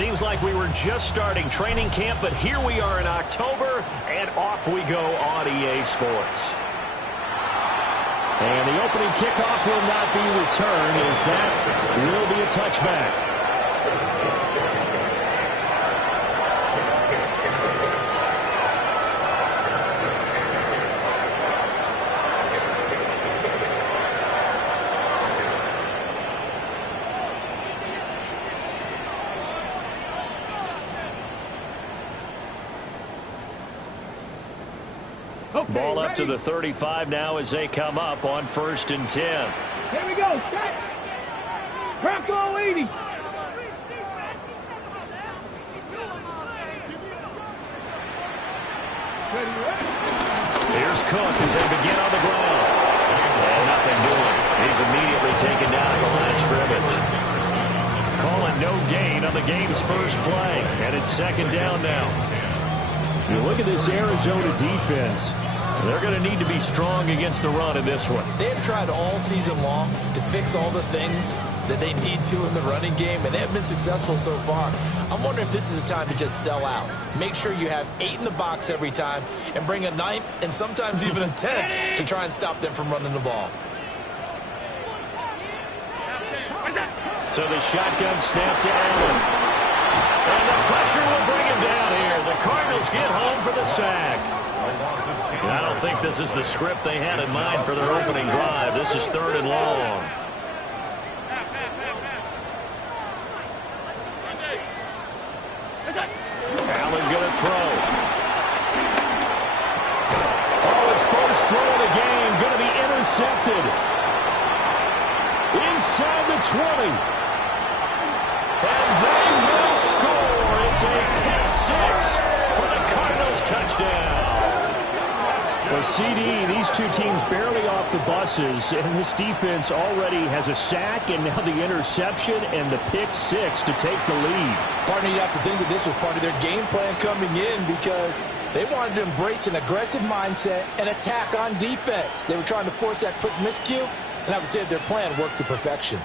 Seems like we were just starting training camp, but here we are in October, and off we go on EA Sports. And the opening kickoff will not be returned, as that will be a touchback. Okay, ball up ready. to the 35 now as they come up on 1st and 10. Here we go. Set. Bronco 80. Here's Cook as they begin on the ground. And nothing doing. He's immediately taken down at the line of scrimmage. Calling no gain on the game's first play. And it's 2nd down now. You look at this Arizona defense. They're going to need to be strong against the run in this one. They have tried all season long to fix all the things that they need to in the running game, and they have been successful so far. I'm wondering if this is a time to just sell out. Make sure you have 8 in the box every time and bring a 9th and sometimes even a 10th to try and stop them from running the ball. So the shotgun snap to Allen. And the pressure will bring him down here. The Cardinals get home for the sack. And I don't think this is the script they had in mind for their opening drive. This is 3rd and long. Allen going to throw. Oh, his first throw of the game going to be intercepted. Inside the 20. And they will score. It's a pick 6 for the Cardinals touchdown. Well, CD, these two teams barely off the buses, and this defense already has a sack and now the interception and the pick 6 to take the lead. Partner, you have to think that this was part of their game plan coming in because they wanted to embrace an aggressive mindset and attack on defense. They were trying to force that quick miscue, and I would say their plan worked to perfection.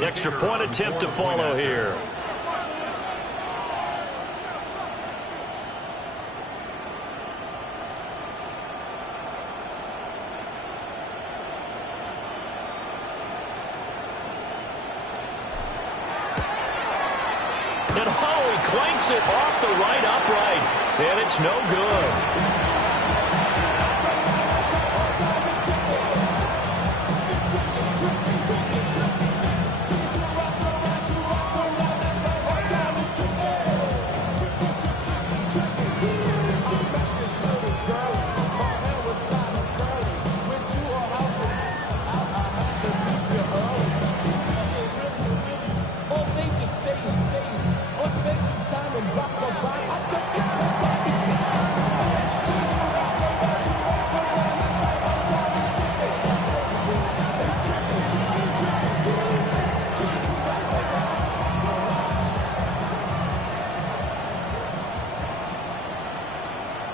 Extra point attempt to follow here. And oh, he clanks it off the right upright, and it's no good.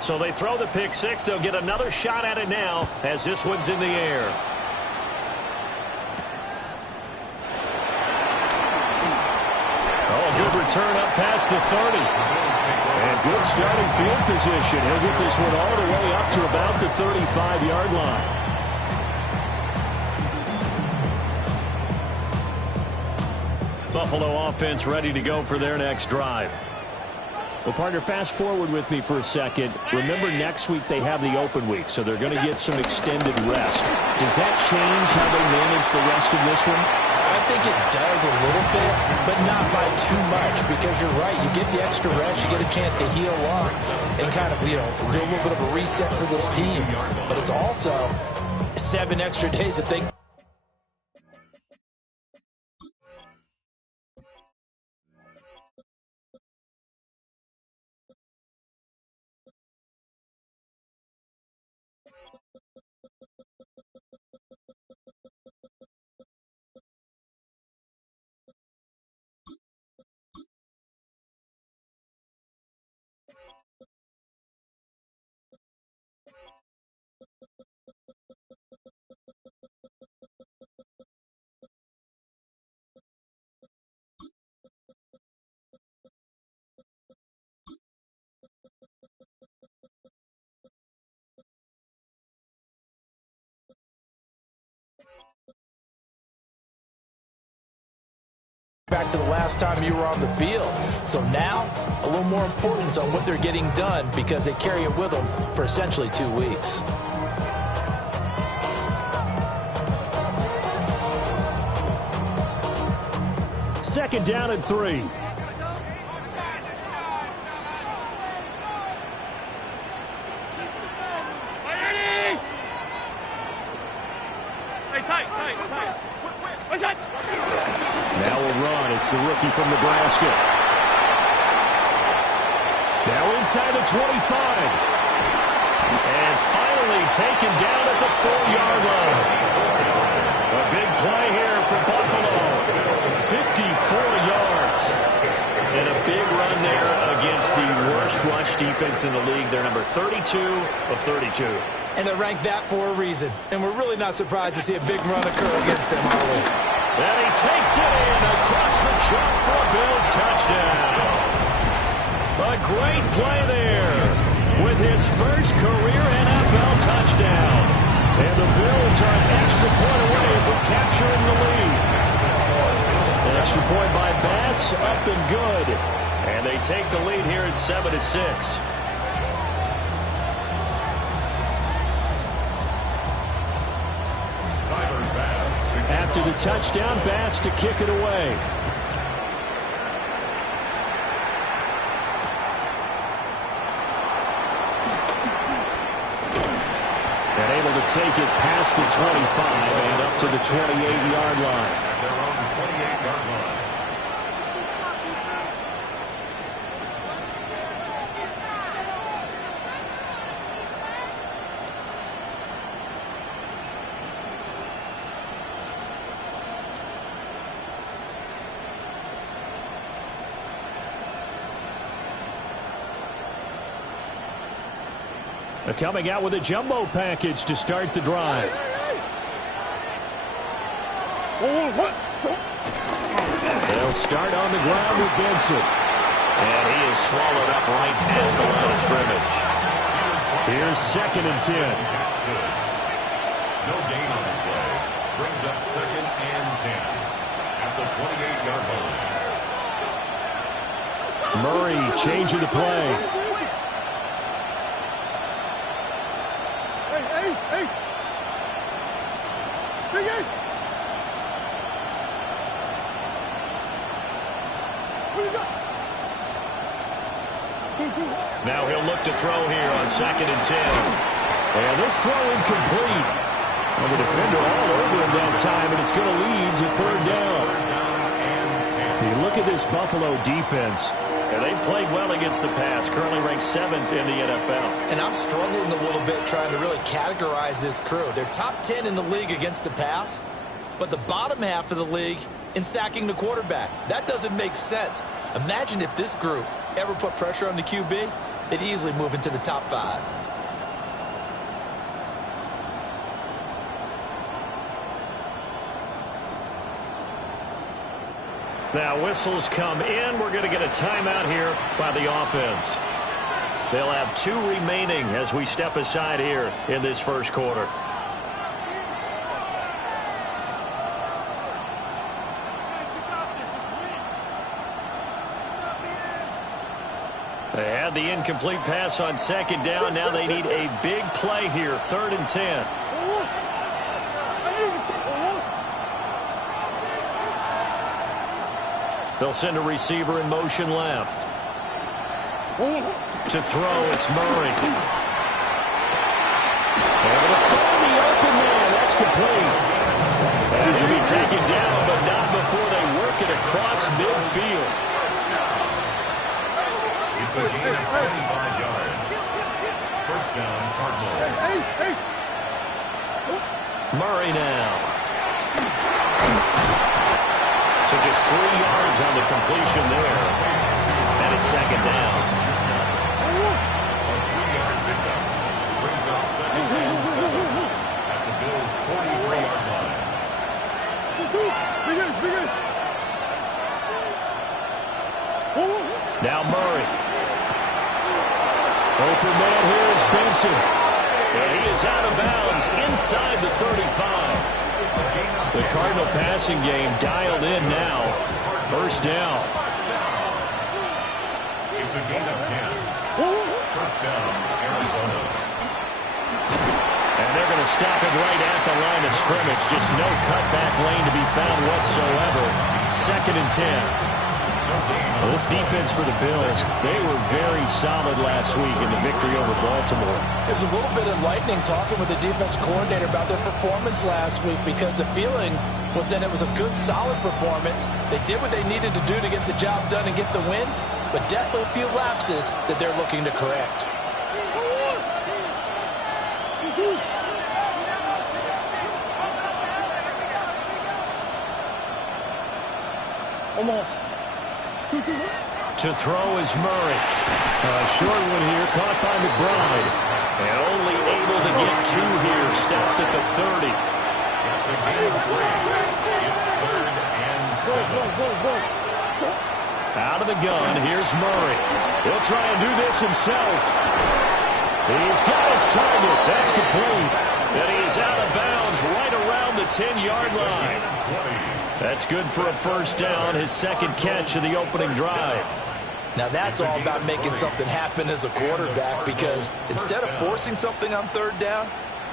So they throw the pick 6. They'll get another shot at it now as this one's in the air. Oh, good return up past the 30. And good starting field position. He'll get this one all the way up to about the 35-yard line. Buffalo offense ready to go for their next drive. Well, partner, fast forward with me for a second. Remember, next week they have the open week, so they're going to get some extended rest. Does that change how they manage the rest of this one? I think it does a little bit, but not by too much, because you're right. You get the extra rest, you get a chance to heal up and kind of, do a little bit of a reset for this team. But it's also 7 extra days that they back to the last time you were on the field. So now, a little more importance on what they're getting done because they carry it with them for essentially 2 weeks. Second down and 3. Now we'll run. It's the rookie from Nebraska. Now inside the 25. And finally taken down at the 4-yard line. A big play here for Buffalo. 54 yards. And a big run there against the worst rush defense in the league. They're number 32 of 32. And they're ranked that for a reason. And we're really not surprised to see a big run occur against them, are we? And he takes it in across the chalk for a Bills touchdown. A great play there with his first career NFL touchdown. And the Bills are an extra point away from capturing the lead. An extra point by Bass, up and good. And they take the lead here at 7-6. After the touchdown, Bass to kick it away. And able to take it past the 25 and up to the 28-yard line. At their own 28-yard line. Coming out with a jumbo package to start the drive. They'll start on the ground with Benson. And he is swallowed up right at the line of scrimmage. Here's 2nd and 10. No gain on the play. Brings up 2nd and 10 at the 28-yard line. Murray changing the play. Now he'll look to throw here on 2nd and 10. And this throw incomplete. And the defender all over him that time, and it's going to lead to 3rd down. You look at this Buffalo defense. And they've played well against the pass, currently ranked 7th in the NFL. And I'm struggling a little bit trying to really categorize this crew. They're top 10 in the league against the pass, but the bottom half of the league in sacking the quarterback. That doesn't make sense. Imagine if this group ever put pressure on the QB, they'd easily move into the top 5. Now whistles come in. We're going to get a timeout here by the offense. They'll have 2 remaining as we step aside here in this first quarter. They had the incomplete pass on 2nd down. Now they need a big play here, 3rd and 10. They'll send a receiver in motion left. To throw, it's Murray. Able to find the open man. That's complete. And he'll be taken down, but not before they work it across midfield. It's a gain of 25 yards. First down, Cardinals. Murray now. So just 3 yards on the completion there. And it's 2nd down. A 3-yard pickup. Brings up 2nd and 7 at the Bills' 44-yard line. Now Murray. Open man here is Benson. And he is out of bounds inside the 35. The Cardinal passing game dialed in now. first down. It's a gain of 10. First down, Arizona. And they're going to stop it right at the line of scrimmage. Just no cutback lane to be found whatsoever. 2nd and 10. Well, this defense for the Bills, they were very solid last week in the victory over Baltimore. It was a little bit enlightening talking with the defense coordinator about their performance last week, because the feeling was that it was a good, solid performance. They did what they needed to do to get the job done and get the win, but definitely a few lapses that they're looking to correct. Come on. To throw is Murray. A short one here, caught by McBride. And only able to get 2 here. Stopped at the 30. That's a gain of 3. It's 3rd and 7. Out of the gun, here's Murray. He'll try and do this himself. He's got his target. That's complete. And he's out of bounds right around the 10-yard line. That's good for a first down, his 2nd catch of the opening drive. Now that's all about making something happen as a quarterback, because instead of forcing something on 3rd down,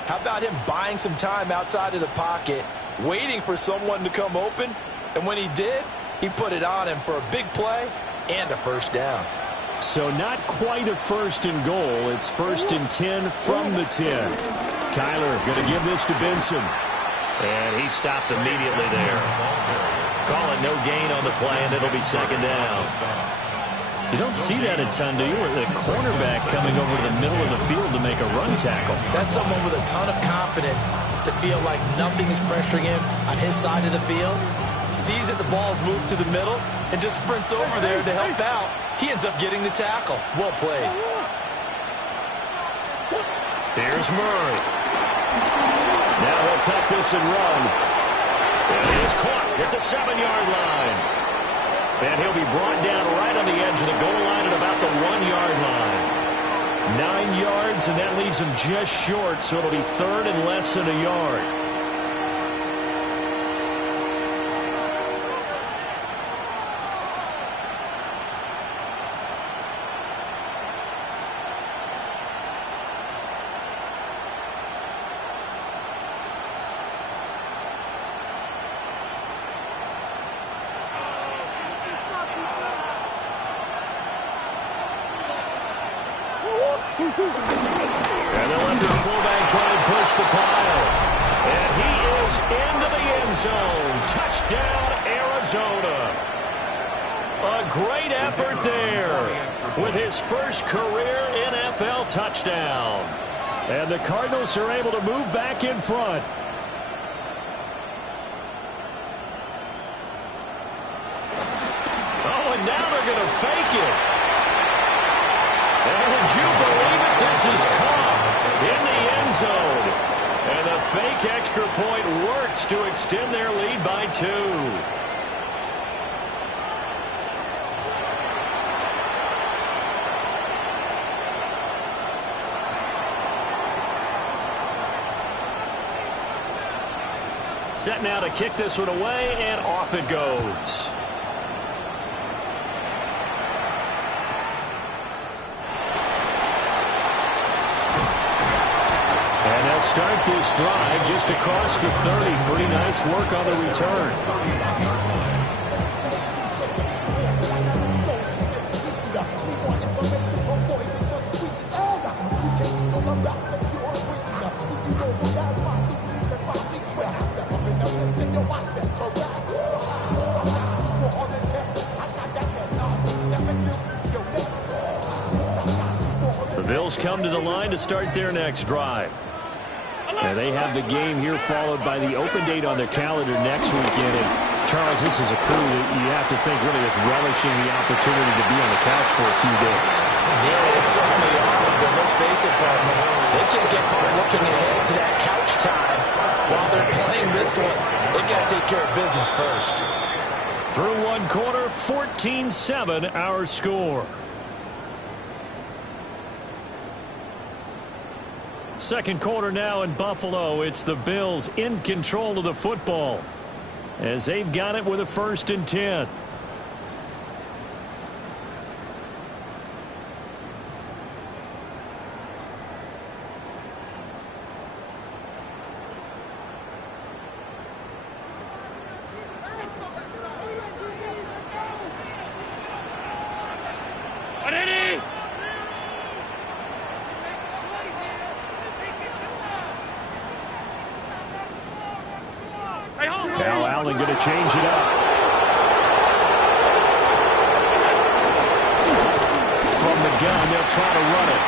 how about him buying some time outside of the pocket, waiting for someone to come open, and when he did, he put it on him for a big play and a first down. So not quite a 1st and goal. It's 1st and 10 from the 10. Kyler going to give this to Benson. And he stopped immediately there. Call it no gain on the play, and it'll be 2nd down. You don't see that a ton, do you? Where the cornerback coming over to the middle of the field to make a run tackle. That's someone with a ton of confidence to feel like nothing is pressuring him on his side of the field. Sees that the ball's moved to the middle and just sprints over there to help out. He ends up getting the tackle. Well played. Here's Murray. Now he'll tuck this and run. And he's caught at the 7-yard line. And he'll be brought down right on the edge of the goal line at about the 1-yard line. 9 yards, and that leaves him just short, so it'll be 3rd and less than a yard. And they'll let their fullback try and push the pile. And he is into the end zone. Touchdown, Arizona. A great effort there with his first career NFL touchdown. And the Cardinals are able to move back in front. Oh, and now they're going to fake it. And would you believe it? This is caught in the end zone. And the fake extra point works to extend their lead by 2. Set now to kick this one away, and off it goes. And they'll start this drive just across the 30. Pretty nice work on the return. The Bills come to the line to start their next drive. And they have the game here followed by the open date on their calendar next weekend. And Charles, this is a crew that you have to think really is relishing the opportunity to be on the couch for a few days. Yeah, they certainly are. But let's face it, partner, they can't get caught looking ahead to that couch time while they're playing this one. They've got to take care of business first. Through one quarter, 14-7 our score. Second quarter now in Buffalo. It's the Bills in control of the football as they've got it with a 1st and 10. change it up. From the gun, they'll try to run it.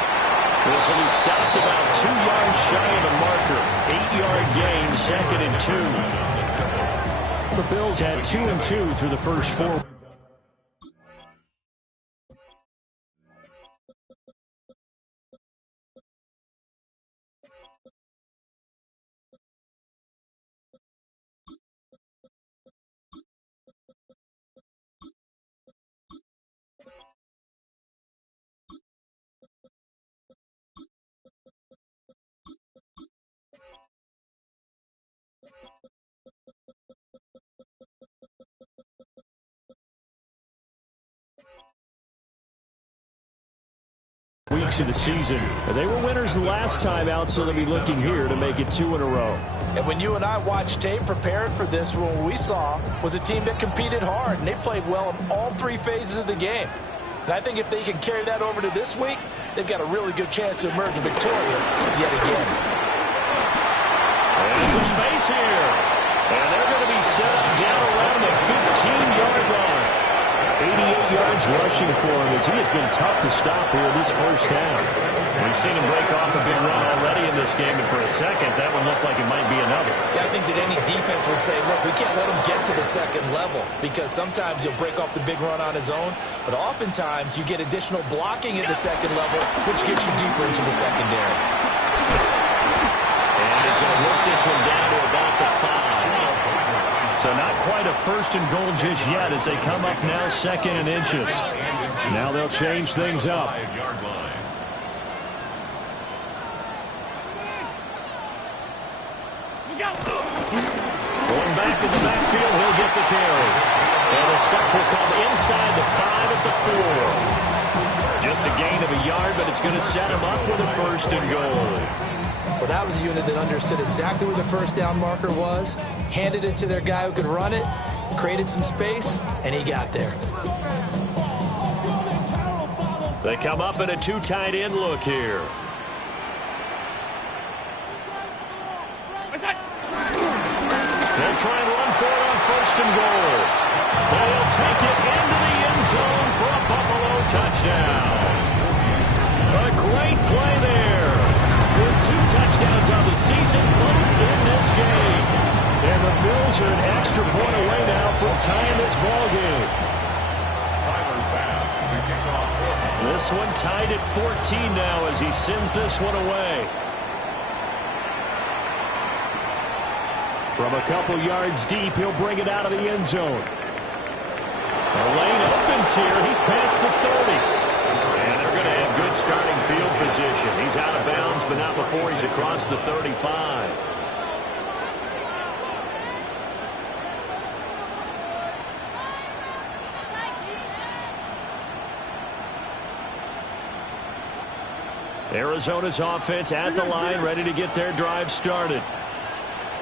This will be stopped about 2 yards shy of the marker. 8-yard gain, 2nd and 2. The Bills had 2 and 2 through the first 4. Weeks of the season. They were winners the last time out, so they'll be looking here to make it 2 in a row. And when you and I watched tape prepared for this, what we saw was a team that competed hard, and they played well in all 3 phases of the game. And I think if they can carry that over to this week, they've got a really good chance to emerge victorious yet again. There's some space here. And they're going to be set up down around the 15-yard line. 88 yards rushing for him as he has been tough to stop here this first half. We've seen him break off a big run already in this game, and for a second, that one looked like it might be another. Yeah, I think that any defense would say, look, we can't let him get to the second level because sometimes he'll break off the big run on his own, but oftentimes you get additional blocking at the second level, which gets you deeper into the secondary. And he's going to work this one down to about the 5. So not quite a 1st and goal just yet as they come up now 2nd and inches. Now they'll change things up. Going back in the backfield, he'll get the carry. And the stop will come inside the 5 at the 4. Just a gain of a yard, but it's going to set him up with a 1st and goal. Well, that was a unit that understood exactly where the first down marker was, handed it to their guy who could run it, created some space, and he got there. They come up in a 2 tight end look here. They'll try and run for it on 1st and goal. They'll take it into the end zone for a Buffalo touchdown. A great play there. With 2 touchdowns on the season, both in this game. And the Bills are an extra point away now from tying this ball game. This one tied at 14 now as he sends this one away. From a couple yards deep, he'll bring it out of the end zone. The lane opens here. He's past the 30. And they're going to have good starting field position. He's out of bounds, but not before he's across the 35. Arizona's offense at the line, ready to get their drive started.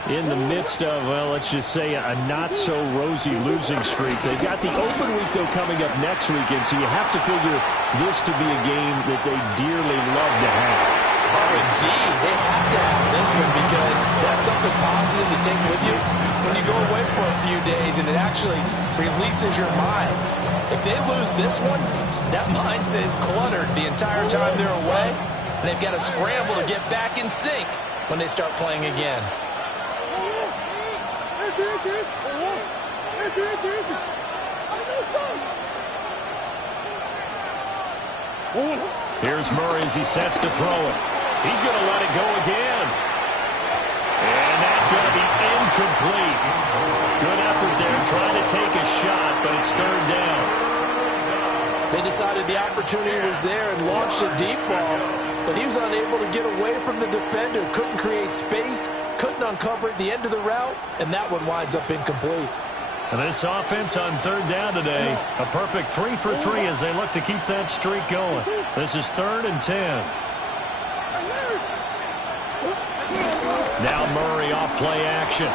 In the midst of, well, let's just say a not-so-rosy losing streak. They've got the open week, though, coming up next weekend, so you have to figure this to be a game that they dearly love to have. Oh, indeed. They have to have this one because that's something positive to take with you when you go away for a few days, and it actually releases your mind. If they lose this one, that mind stays cluttered the entire time they're away, and they've got to scramble to get back in sync when they start playing again. Here's Murray as he sets to throw it. He's going to let it go again. And that's going to be incomplete. Good effort there trying to take a shot, but it's 3rd down. They decided the opportunity was there and launched a deep ball, but he was unable to get away from the defender, couldn't create space, couldn't uncover at the end of the route, and that one winds up incomplete. And this offense on 3rd down today, a perfect 3 for 3 as they look to keep that streak going. This is 3rd and 10. Now Murray off play action.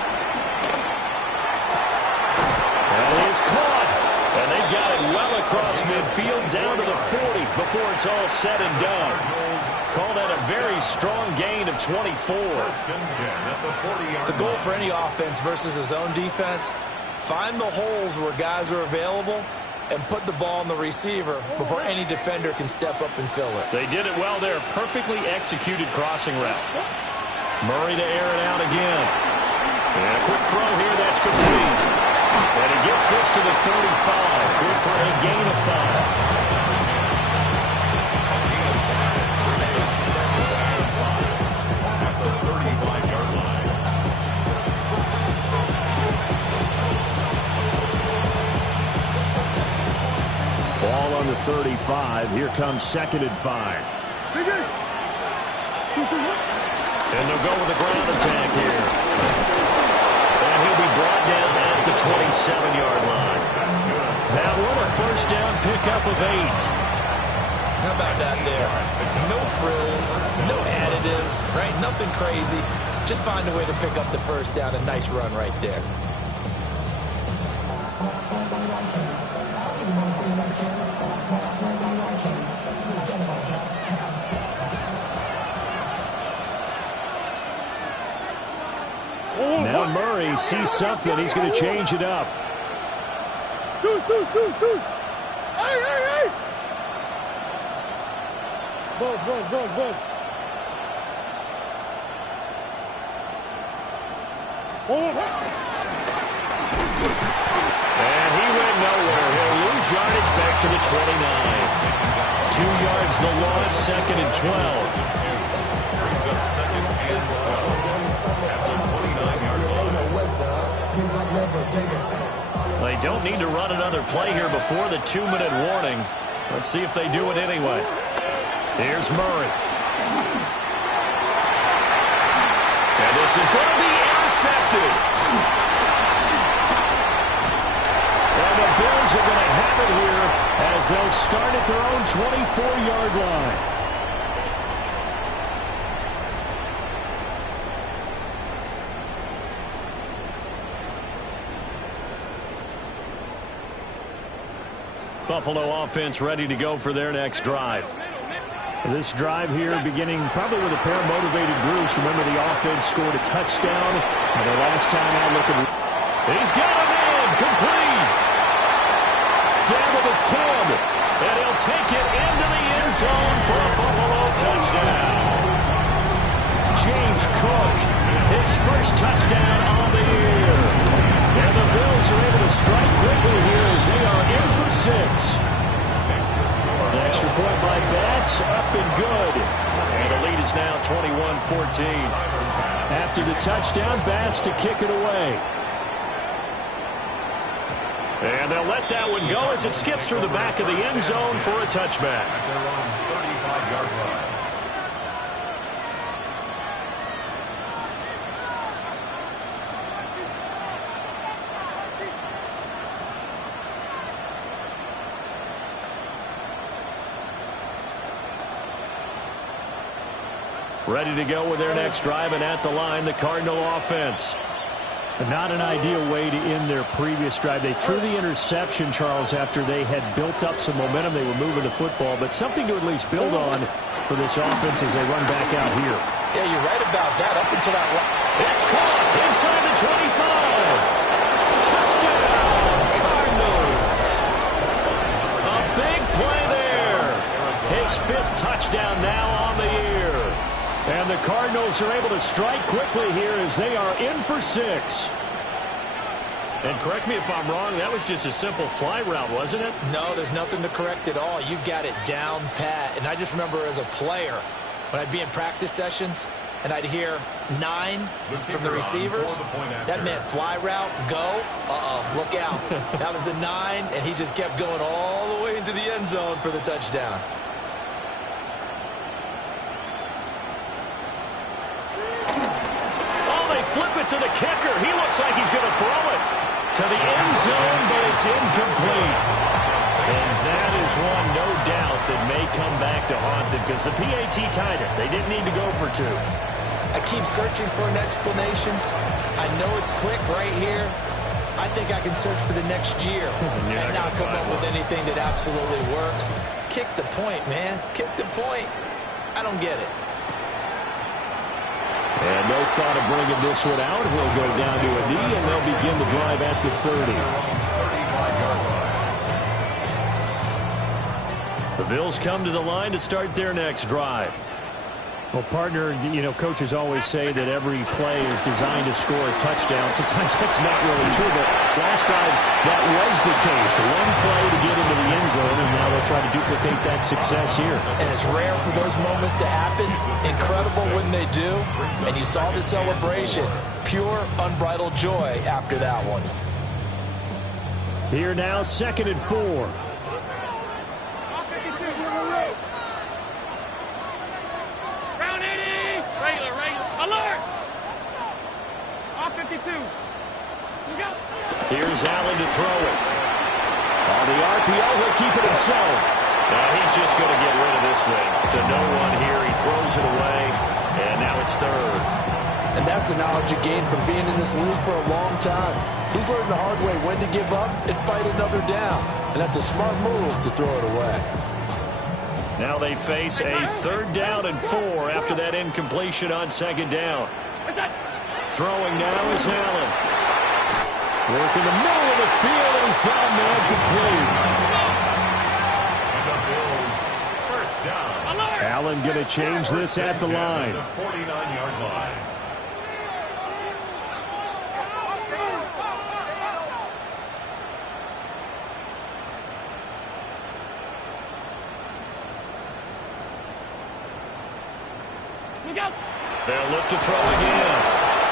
And it is caught. And they've got it well across midfield down to the 40 before it's all said and done. Call that a very strong gain of 24. The goal for any offense versus his own defense, Find the holes where guys are available and put the ball on the receiver before any defender can step up and fill it. They did it well there. Perfectly executed crossing route. Murray to air it out again. And a quick throw here. That's complete. And he gets this to the 35. Good for a gain of 5. Ball on the 35. Here comes 2nd and 5. And they'll go with a ground attack here. And he'll be brought down at the 27-yard line. That one a first down pickup of 8. How about that there? No frills, no additives, right? Nothing crazy. Just find a way to pick up the first down. A nice run right there. Now Murray sees something. He's going to change it up. Deuce. Hey. Buzz. And he went nowhere. He'll lose yardage back to the 29. 2 yards the loss, 2nd and 12. Brings up 2nd and 12 at the 29-yard line. They don't need to run another play here before the 2-minute warning. Let's see if they do it anyway. Here's Murray. And this is going to be intercepted. And the Bills are going to have it here as they'll start at their own 24-yard line. Buffalo offense ready to go for their next drive. This drive here beginning probably with a pair of motivated groups. Remember, the offense scored a touchdown. And the last time out looking. He's got him in. Complete. Down to the 10. And he'll take it into the end zone for a Buffalo touchdown. James Cook, his first touchdown on the year. And the Bills are able to strike quickly here as they are in for 6. An extra point by Bass, up and good. And the lead is now 21-14. After the touchdown, Bass to kick it away. And they'll let that one go as it skips through the back of the end zone for a touchback. At their own 35-yard line. Ready to go with their next drive, and at the line, the Cardinal offense. Not an ideal way to end their previous drive. They threw the interception, Charles, after they had built up some momentum. They were moving the football, but something to at least build on for this offense as they run back out here. Yeah, you're right about that. Up until that one. It's caught inside the 25. Touchdown, Cardinals. A big play there. His 5th touchdown now on the year. And the Cardinals are able to strike quickly here as they are in for 6. And correct me if I'm wrong, that was just a simple fly route, wasn't it? No, there's nothing to correct at all. You've got it down pat. And I just remember as a player, when I'd be in practice sessions and I'd hear 9 from the receivers, that meant fly route, go, look out. That was the 9, and he just kept going all the way into the end zone for the touchdown. Flip it to the kicker. He looks like he's going to throw it to the end zone, but it's incomplete. And that is one, no doubt, that may come back to haunt them because the PAT tied it. They didn't need to go for 2. I keep searching for an explanation. I know it's quick right here. I think I can search for the next year and not come up with anything that absolutely works. Kick the point, man. Kick the point. I don't get it. And no thought of bringing this one out. He'll go down to a knee, and they'll begin the drive at the 30. The Bills come to the line to start their next drive. Well, partner, you know, coaches always say that every play is designed to score a touchdown. Sometimes that's not really true, but last time that was the case. One play to get into the end zone, and now they'll try to duplicate that success here. And it's rare for those moments to happen. Incredible when they do. And you saw the celebration. Pure, unbridled joy after that one. Here now, 2nd and 4. Here's Allen to throw it. On the RPO, he'll keep it himself. Now he's just going to get rid of this thing. To no one here. He throws it away, and now it's 3rd. And that's the knowledge you gain from being in this league for a long time. He's learned the hard way when to give up and fight another down. And that's a smart move to throw it away. Now they face a 3rd down and 4 after that incompletion on 2nd down. Throwing now is Allen. Work in the middle of the field, and he's got a man complete. And the Bills, 1st down. Allen going to change this at the line. The 49-yard line. They'll look to throw again.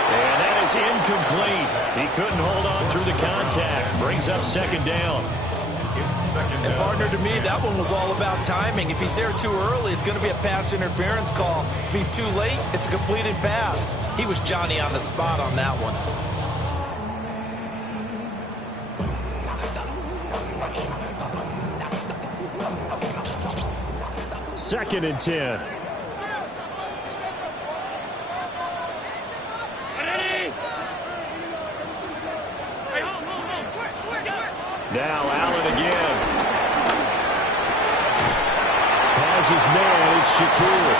And that is incomplete. He couldn't hold on through the contact. Brings up 2nd down. And partner, to me, that one was all about timing. If he's there too early, it's going to be a pass interference call. If he's too late, it's a completed pass. He was Johnny on the spot on that one. 2nd and 10. Now Allen again. Has his man, it's Shaquille.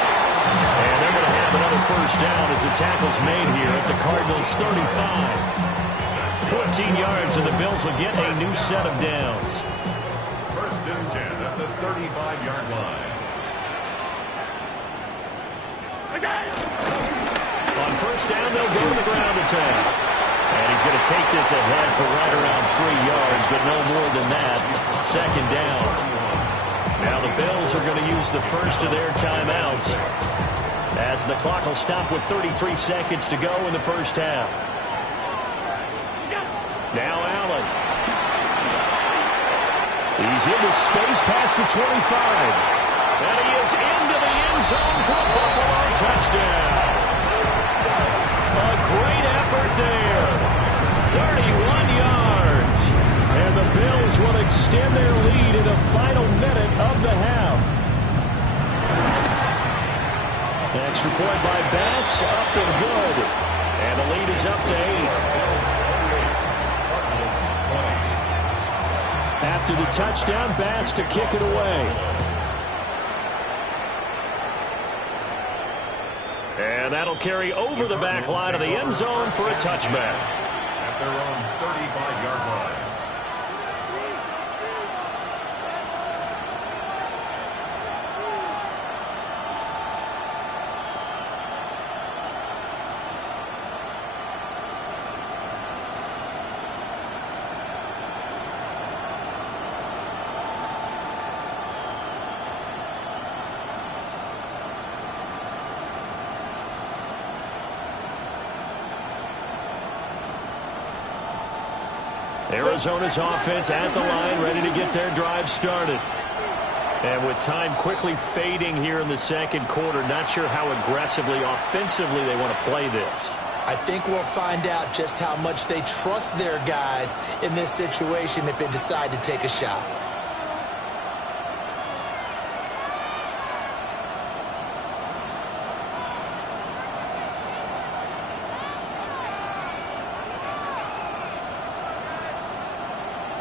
And they're going to have another 1st down as the tackle's made here at the Cardinals' 35. 14 yards, and the Bills will get a new set of downs. 1st and 10 at the 35-yard line. On 1st down, they'll go to the ground attack. And he's going to take this ahead for right around 3 yards, but no more than that. 2nd down. Now the Bills are going to use the first of their timeouts as the clock will stop with 33 seconds to go in the 1st half. Now Allen. He's into space past the 25. And he is into the end zone for a Buffalo touchdown. A great effort there. 31 yards. And the Bills will extend their lead in the final minute of the half. Extra point by Bass, up and good. And the lead is up to 8. After the touchdown, Bass to kick it away. And that'll carry over the back line of the end zone for a touchback. At their own 35-yard line. Arizona's offense at the line, ready to get their drive started. And with time quickly fading here in the 2nd quarter, not sure how aggressively, offensively they want to play this. I think we'll find out just how much they trust their guys in this situation if they decide to take a shot.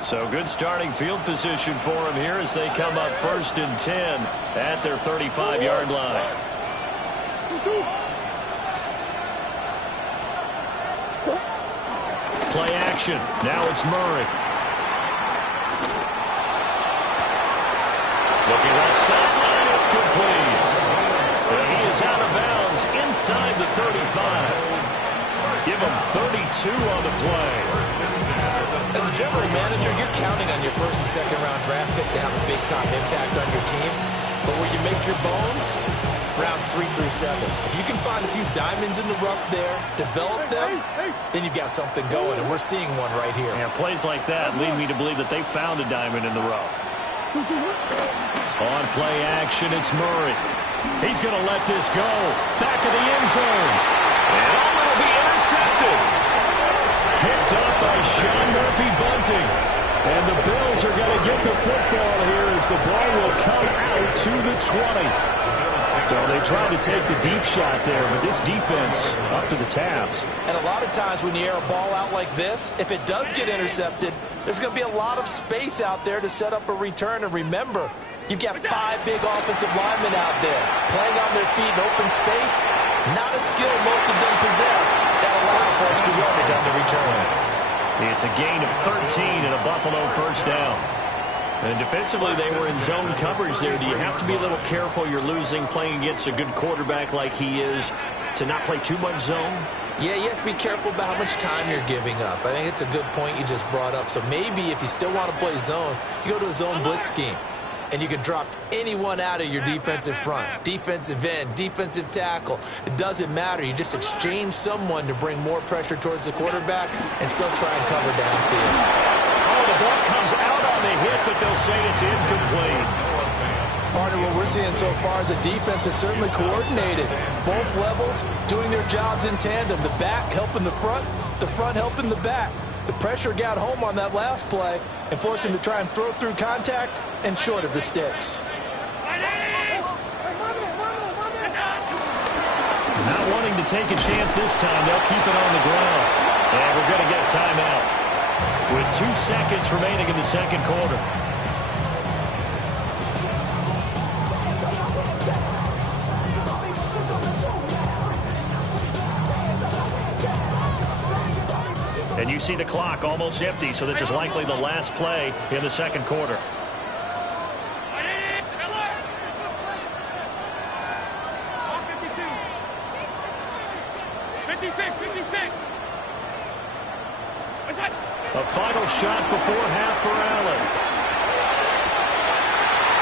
So good starting field position for them here as they come up 1st and 10 at their 35-yard line. action. Now it's Murray. Looking left sideline, it's complete. And he is out of bounds inside the 35. Give him 32 on the play. As a general manager, you're counting on your first and second round draft picks to have a big-time impact on your team. But where you make your bones, rounds 3 through 7. If you can find a few diamonds in the rough there, develop them, then you've got something going, and we're seeing one right here. Yeah, plays like that lead me to believe that they found a diamond in the rough. On play action, it's Murray. He's going to let this go. Back of the end zone. And will be intercepted. Picked up by Sean Murphy-Bunting. And the Bills are going to get the football here as the ball will come out to the 20. So they tried to take the deep shot there, but this defense up to the task. And a lot of times when you air a ball out like this, if it does get intercepted, there's going to be a lot of space out there to set up a return. And remember, you've got 5 big offensive linemen out there playing on their feet in open space. Not a skill most of them possess that allows for extra yardage on the return. It's a gain of 13 and a Buffalo first down. And defensively, they were in zone coverage there. Do you have to be a little careful? You're losing playing against a good quarterback like he is to not play too much zone? Yeah, you have to be careful about how much time you're giving up. I think it's a good point you just brought up. So maybe if you still want to play zone, you go to a zone blitz scheme. And you can drop anyone out of your defensive front. Defensive end, defensive tackle. It doesn't matter. You just exchange someone to bring more pressure towards the quarterback and still try and cover downfield. Oh, the ball comes out on the hit, but they'll say it's incomplete. Partner, what we're seeing so far is the defense is certainly coordinated. Both levels doing their jobs in tandem. The back helping the front helping the back. The pressure got home on that last play and forced him to try and throw through contact and short of the sticks. Not wanting to take a chance this time, they'll keep it on the ground. And we're going to get a timeout with 2 seconds remaining in the second quarter. And you see the clock almost empty, so this is likely the last play in the second quarter. A final shot before half for Allen.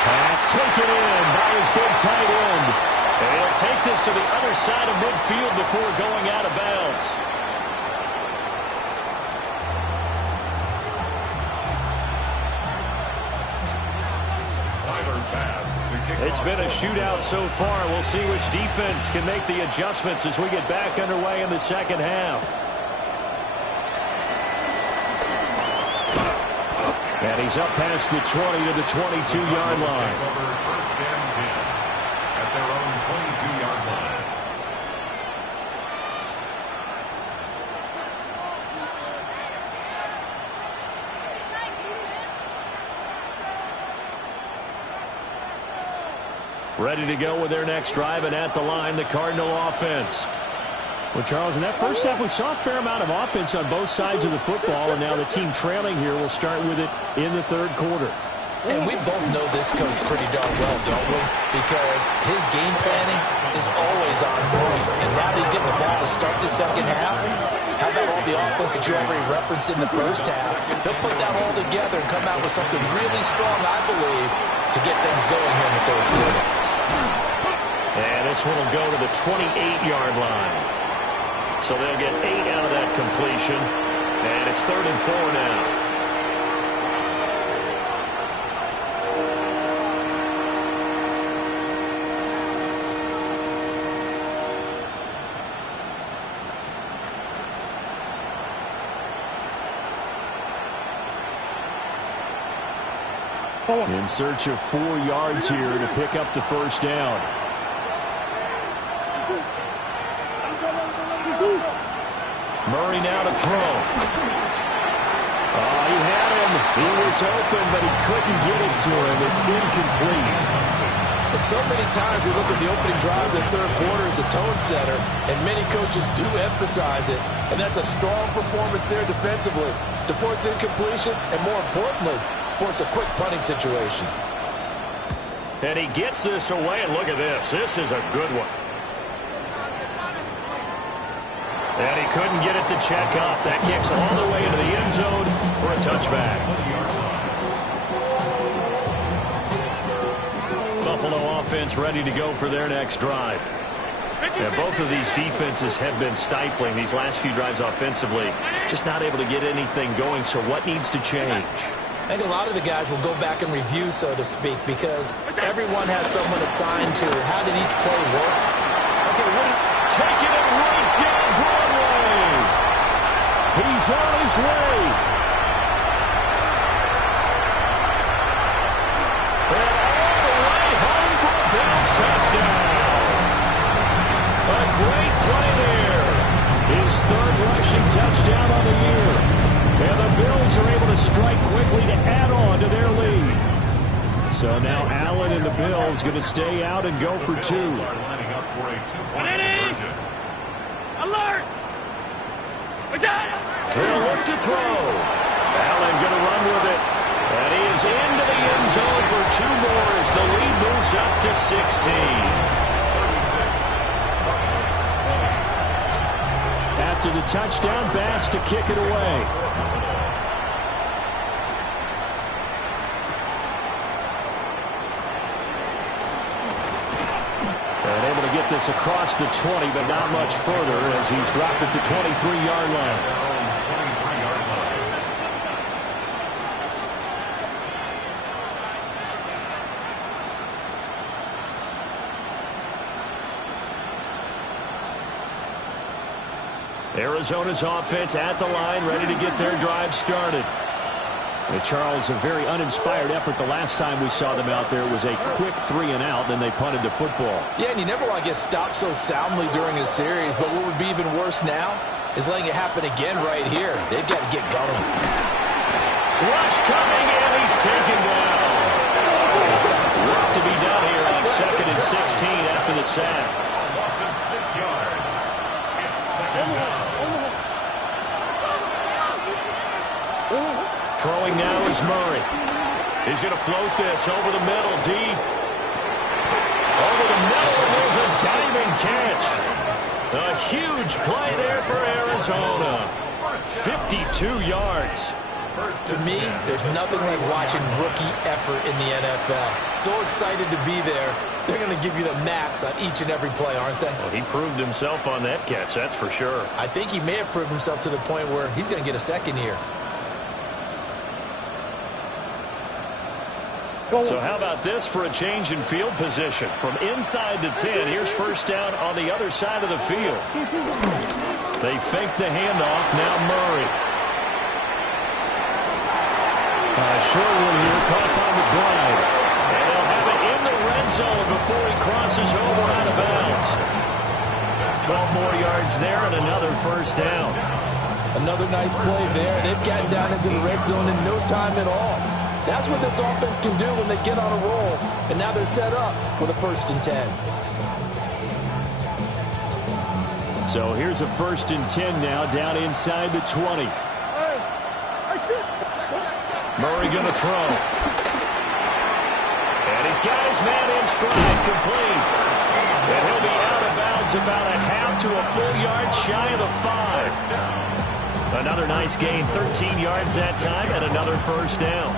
Pass taken in by his big tight end. And he'll take this to the other side of midfield before going out of bounds. It's been a shootout so far. We'll see which defense can make the adjustments as we get back underway in the second half. And he's up past the 20 to the 22-yard line. First and 10 at their own 22-yard line. Ready to go with their next drive, and at the line, the Cardinal offense. Well, Charles, in that first half, we saw a fair amount of offense on both sides of the football, and now the team trailing here will start with it in the third quarter. And we both know this coach pretty darn well, don't we? Because his game planning is always on point. And now that he's getting the ball to start the second half, how about all the offense that you already referenced in the first half? They'll put that all together and come out with something really strong, I believe, to get things going here in the third quarter. And this one will go to the 28-yard line. So they'll get 8 out of that completion. And it's 3rd and 4 now. In search of 4 yards here to pick up the first down. Murray now to throw. Oh, he had him. He was open, but he couldn't get it to him. It's incomplete. And so many times we look at the opening drive of the third quarter as a tone setter, and many coaches do emphasize it. And that's a strong performance there defensively to force incompletion and, more importantly, force a quick punting situation. And he gets this away, and look at this. This is a good one. And he couldn't get it to check up. That kicks all the way into the end zone for a touchback. Buffalo offense ready to go for their next drive. And both of these defenses have been stifling these last few drives offensively. Just not able to get anything going, so what needs to change? I think a lot of the guys will go back and review, so to speak, because everyone has someone assigned to how did each play work. Okay, taking it right down Broadway. He's on his way. And all the way home for a Bills touchdown. A great play there. His third rushing touchdown on the year. And the Bills are able to strike quickly to add on to their lead. So now Allen and the Bills going to stay out and go for two. Alert! He'll look to throw. Allen going to run with it. And he is into the end zone for two more as the lead moves up to 16. After the touchdown, Bass to kick it away. And able to get this across the 20, but not much further as he's dropped at the 23-yard line. Arizona's offense at the line, ready to get their drive started. And Charles, a very uninspired effort the last time we saw them out there. It was a quick 3-and-out, then they punted the football. Yeah, and you never want to get stopped so soundly during a series, but what would be even worse now is letting it happen again right here. They've got to get going. Rush coming, and he's taken down. Work to be done here on 2nd and 16 after the sack. Loss of 6 yards. It's 2nd down. Throwing now is Murray. He's going to float this over the middle, deep. Over the middle, and there's a diving catch. A huge play there for Arizona. 52 yards. To me, there's nothing like watching rookie effort in the NFL. So excited to be there. They're going to give you the max on each and every play, aren't they? Well, he proved himself on that catch, that's for sure. I think he may have proved himself to the point where he's going to get a second here. So how about this for a change in field position? From inside the 10, here's first down on the other side of the field. They fake the handoff, now Murray. Short one here, caught by McBride. And they'll have it in the red zone before he crosses over out of bounds. 12 more yards there and another first down. Another nice play there. They've gotten down into the red zone in no time at all. That's what this offense can do when they get on a roll. And now they're set up with a 1st and 10. So here's a 1st and 10 now down inside the 20. Murray going to throw. And he's got his man in stride, complete. And he'll be out of bounds about a half to a full yard shy of the 5. Another nice gain, 13 yards that time, and another first down.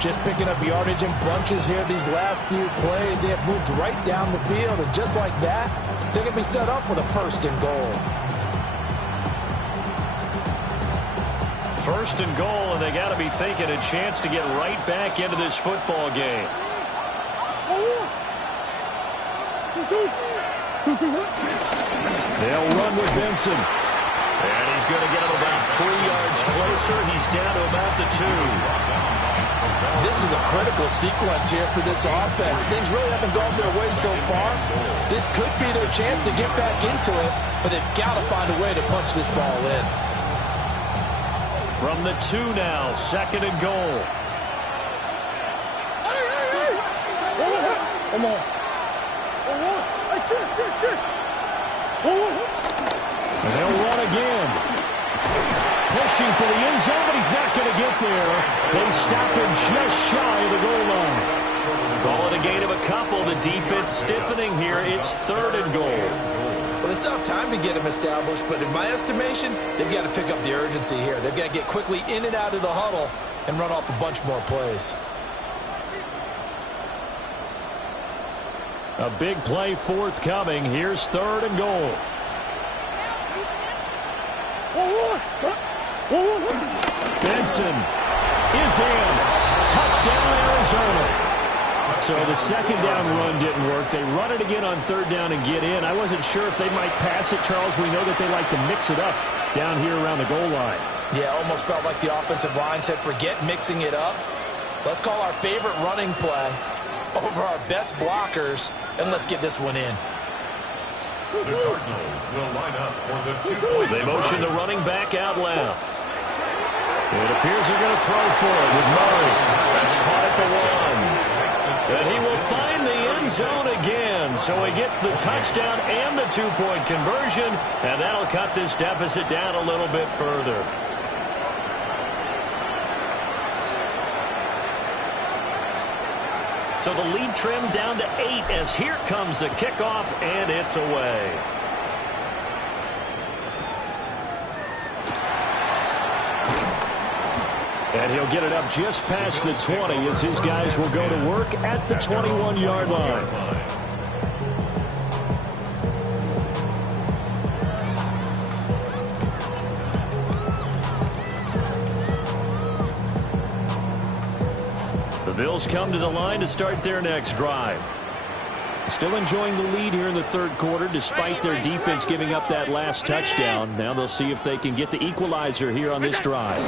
Just picking up yardage in bunches here these last few plays. They have moved right down the field, and just like that, they're going to be set up with a 1st and goal. 1st and goal, and they got to be thinking a chance to get right back into this football game. They'll run with Benson. And he's going to get him about 3 yards closer. He's down to about the 2. This is a critical sequence here for this offense. Things really haven't gone their way so far. This could be their chance to get back into it, but they've got to find a way to punch this ball in. From the 2 now, 2nd and goal. Come on. And they'll run again. Pushing for the end zone, but he's not going to get there. They stop him just shy of the goal line. Call it a gain of a couple. The defense stiffening here. It's 3rd and goal. Well, they still have time to get him established, but in my estimation, they've got to pick up the urgency here. They've got to get quickly in and out of the huddle and run off a bunch more plays. A big play forthcoming. Here's 3rd and goal. Benson is in. Touchdown, Arizona. So the second down run didn't work. They run it again on 3rd down and get in. I wasn't sure if they might pass it, Charles. We know that they like to mix it up down here around the goal line. Yeah, almost felt like the offensive line said, forget mixing it up. Let's call our favorite running play over our best blockers, and let's get this one in. The Cardinals will line up for the 2-point. They motion the running back out left. It appears they're going to throw for it with Murray. That's caught at the 1. And he will find the end zone again. So he gets the touchdown and the 2-point conversion, and that'll cut this deficit down a little bit further. So the lead trimmed down to 8 as here comes the kickoff, and it's away. And he'll get it up just past the 20 as his guys will go to work at the 21-yard line. The Bills come to the line to start their next drive. Still enjoying the lead here in the 3rd quarter despite their defense giving up that last touchdown. Now they'll see if they can get the equalizer here on this drive.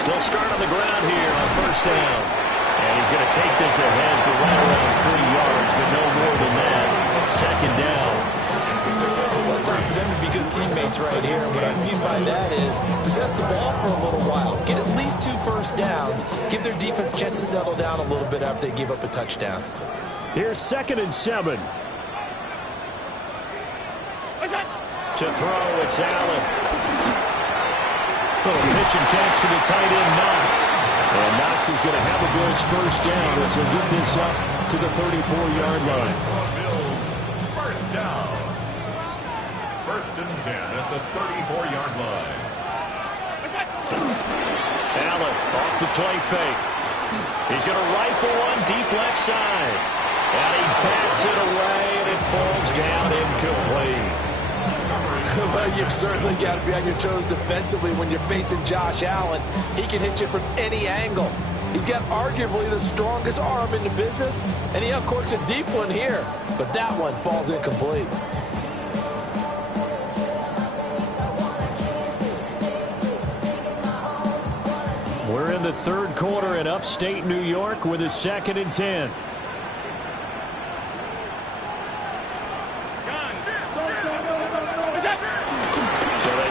They'll start on the ground here on 1st down. And he's going to take this ahead for right around 3 yards, but no more than that. 2nd down. Well, it's time for them to be good teammates right here. And what I mean by that is possess the ball for a little while. Get at least 2 first downs. Give their defense a chance to settle down a little bit after they give up a touchdown. Here's 2nd and 7. To throw, it's Allen. Little pitch and catch to the tight end, Knox. And Knox is going to have the Bills 1st down as he'll get this up to the 34-yard line. Bills 1st down. 1st and 10 at the 34-yard line. Allen off the play fake. He's going to rifle one deep left side. And he bats it away, and it falls down incomplete. Well, you've certainly got to be on your toes defensively when you're facing Josh Allen. He can hit you from any angle. He's got arguably the strongest arm in the business, and he uncorks a deep one here. But that one falls incomplete. We're in the 3rd quarter in upstate New York with a 2nd and 10.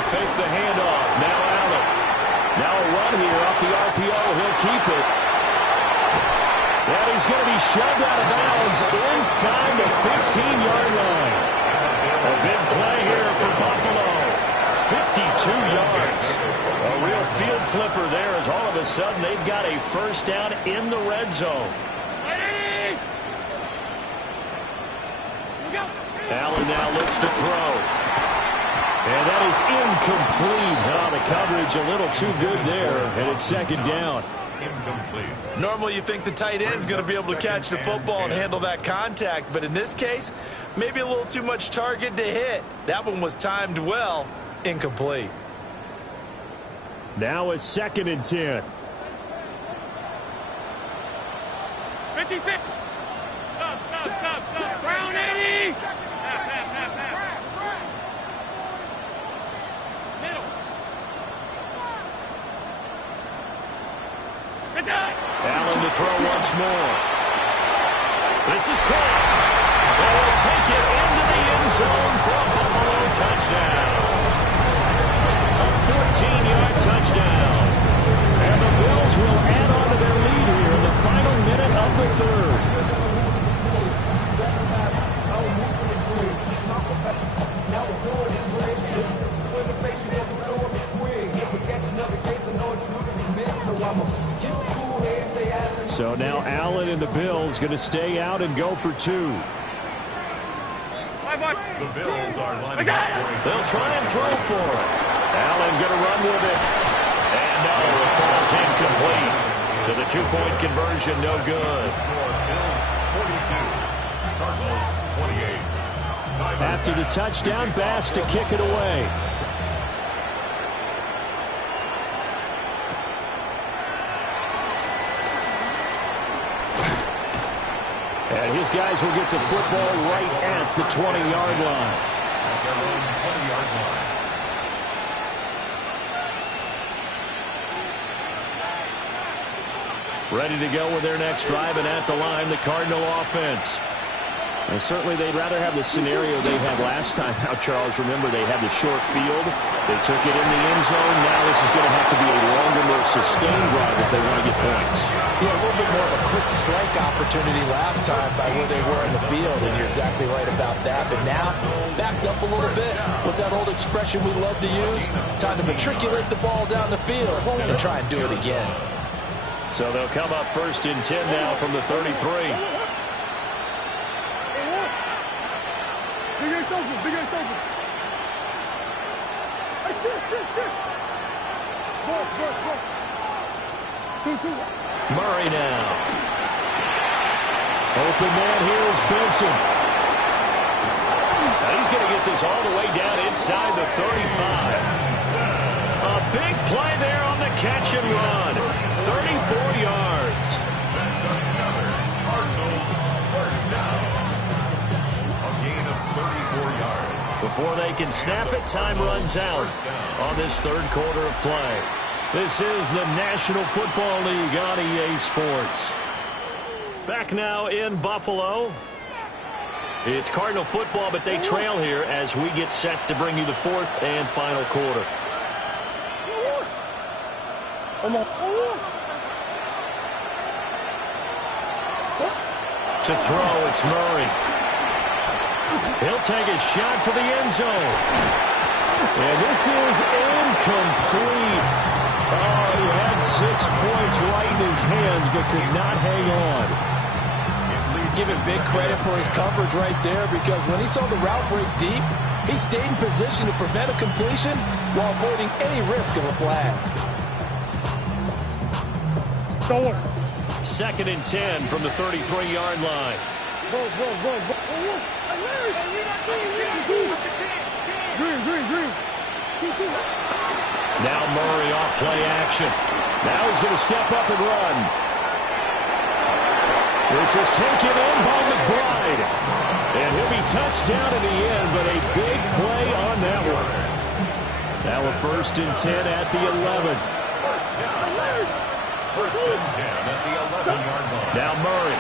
Fake the handoff. Now Allen. Now a run here off the RPO. He'll keep it. And he's going to be shoved out of bounds inside the 15-yard line. A big play here for Buffalo. 52 yards. A real field flipper there as all of a sudden they've got a 1st down in the red zone. Allen now looks to throw. And that is incomplete. Oh, the coverage a little too good there, and it's 2nd down. Incomplete. Normally you think the tight end's going to be able to catch the football and handle that contact, but in this case, maybe a little too much target to hit. That one was timed well. Incomplete. Now a 2nd and 10. 56. Stop. Brown 80. Allen to throw once more. This is caught. They will take it into the end zone for a Buffalo touchdown. A 14-yard touchdown. And the Bills will add on to their lead here in the final minute of the 3rd. Allen and the Bills going to stay out and go for 2. The Bills are lining up for a They'll try and throw for it. Allen going to run with it. And no, it falls incomplete. So the 2-point conversion no good. Bills 42, Cardinals 28. After the touchdown, Bass to kick it away. And his guys will get the football right at the 20-yard line. At their own 20-yard line. Ready to go with their next drive, and at the line, the Cardinal offense. And certainly they'd rather have the scenario they had last time. Now, Charles, remember, they had the short field. They took it in the end zone. Now this is going to have to be a longer, more sustained drive if they want to get points. Yeah, a little bit more of a quick strike opportunity last time by where they were in the field, and you're exactly right about that. But now, backed up a little bit. What's that old expression we love to use? Time to matriculate the ball down the field and try and do it again. So they'll come up 1st and 10 now from the 33. Big ass open, big ass open. Hey, shit. Boss. 2-2. Murray now. Open man here is Benson. Now he's going to get this all the way down inside the 35. A big play there on the catch and run. 34 yards. That's another Cardinals first down. A gain of 34 yards. Before they can snap it, time runs out on this 3rd quarter of play. This is the National Football League on EA Sports. Back now in Buffalo. It's Cardinal football, but they trail here as we get set to bring you the 4th and final quarter. To throw, it's Murray. He'll take a shot for the end zone. And this is incomplete. Oh, he had 6 points right in his hands, but could not hang on. Give him big credit for his coverage right there, because when he saw the route break deep, he stayed in position to prevent a completion while avoiding any risk of a flag. 2nd and 10 from the 33-yard line. Green. Now Murray off play action. Now he's going to step up and run. This is taken in by McBride. And he'll be touched down in the end, but a big play on that one. Now a 1st and 10 at the 11. First and 10 at the 11-yard line. Now Murray.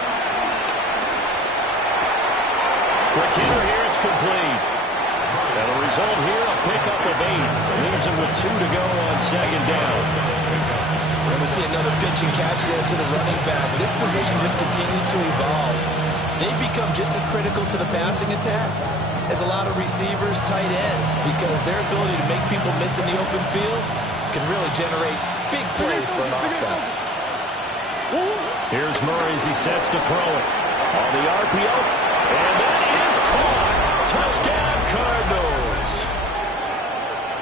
Quick hitter here, it's complete. And the result here, a pickup of 8. Leaves him with 2 to go on 2nd down. We're going to see another pitch and catch there to the running back. This position just continues to evolve. They become just as critical to the passing attack as a lot of receivers, tight ends, because their ability to make people miss in the open field can really generate big plays for an offense. Here's Murray as he sets to throw it. On the RPO. And that is caught. Touchdown, Cardinals.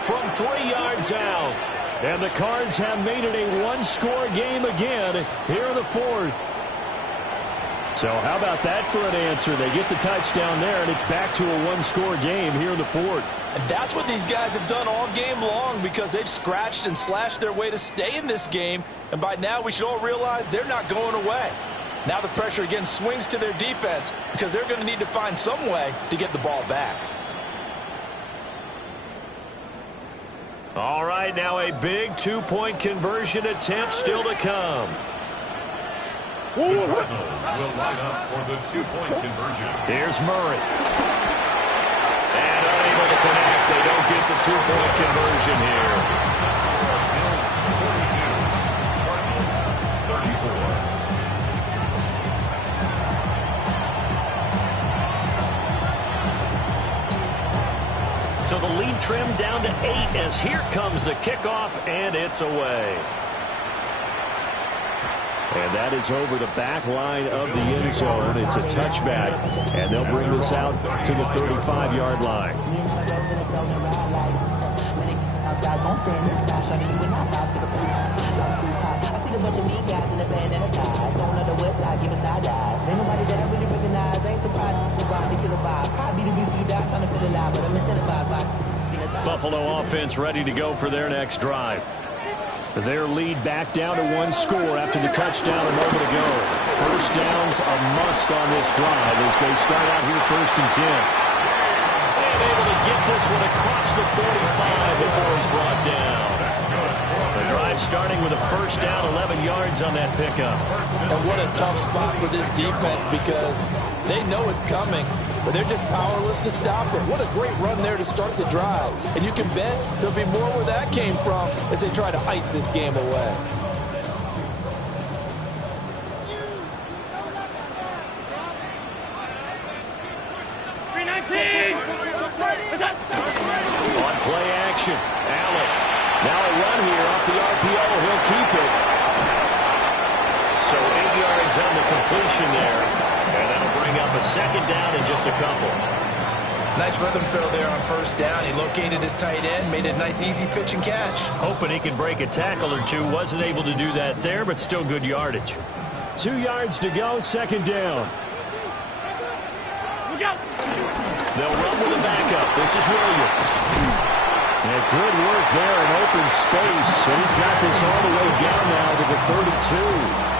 From 3 yards out. And the Cards have made it a 1-score game again here in the 4th. So how about that for an answer? They get the touchdown there, and it's back to a 1-score game here in the 4th. And that's what these guys have done all game long, because they've scratched and slashed their way to stay in this game. And by now, we should all realize they're not going away. Now the pressure again swings to their defense, because they're going to need to find some way to get the ball back. All right, now a big 2-point conversion attempt still to come. The Cardinals will line up for the 2-point conversion. Here's Murray. And unable to connect. They don't get the 2-point conversion here. Bills 42, Cardinals 34. So the lead trimmed down to 8 as here comes the kickoff, and it's away. And that is over the back line of the end zone. It's a touchback, and they'll bring this out to the 35-yard line. I see the bunch of mean guys in the band and a tie. Don't let the west side give a side eyes. Ain't nobody that I really recognize. Ain't surprised to survive the killer vibe. Probably the beast you die trying to feel alive, but I'm incentivized by Buffalo offense ready to go for their next drive. Their lead back down to one score after the touchdown a moment ago. First down's a must on this drive as they start out here 1st and 10. And able to get this one across the 45 before he's brought down. The drive starting with a first down, 11 yards on that pickup. And what a tough spot for this defense because they know it's coming, but they're just powerless to stop it. What a great run there to start the drive. And you can bet there'll be more where that came from as they try to ice this game away. On play action, Allen. Now a run here off the RPO. He'll keep it. So 8 yards on the completion there. And that'll bring up a second down in just a couple. Nice rhythm throw there on first down. He located his tight end, made it a nice easy pitch and catch. Hoping he can break a tackle or two. Wasn't able to do that there, but still good yardage. 2 yards to go, second down. They'll run with a backup. This is Williams. And good work there in open space. And he's got this all the way down now to the 32.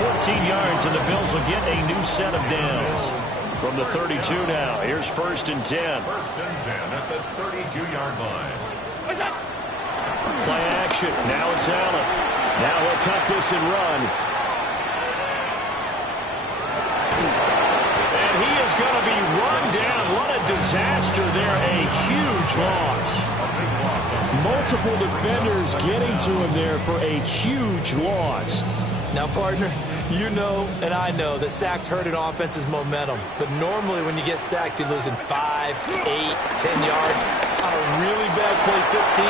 14 yards, and the Bills will get a new set of downs. From the 32 now, here's 1st and 10. 1st and 10 at the 32-yard line. Play action. Now it's Allen. Now he'll tuck this and run. And he is going to be run down. What a disaster there. A huge loss. Multiple defenders getting to him there for a huge loss. Now, partner, you know and I know that sacks hurt an offense's momentum. But normally when you get sacked, you're losing 5, 8, 10 yards. On a really bad play, 15.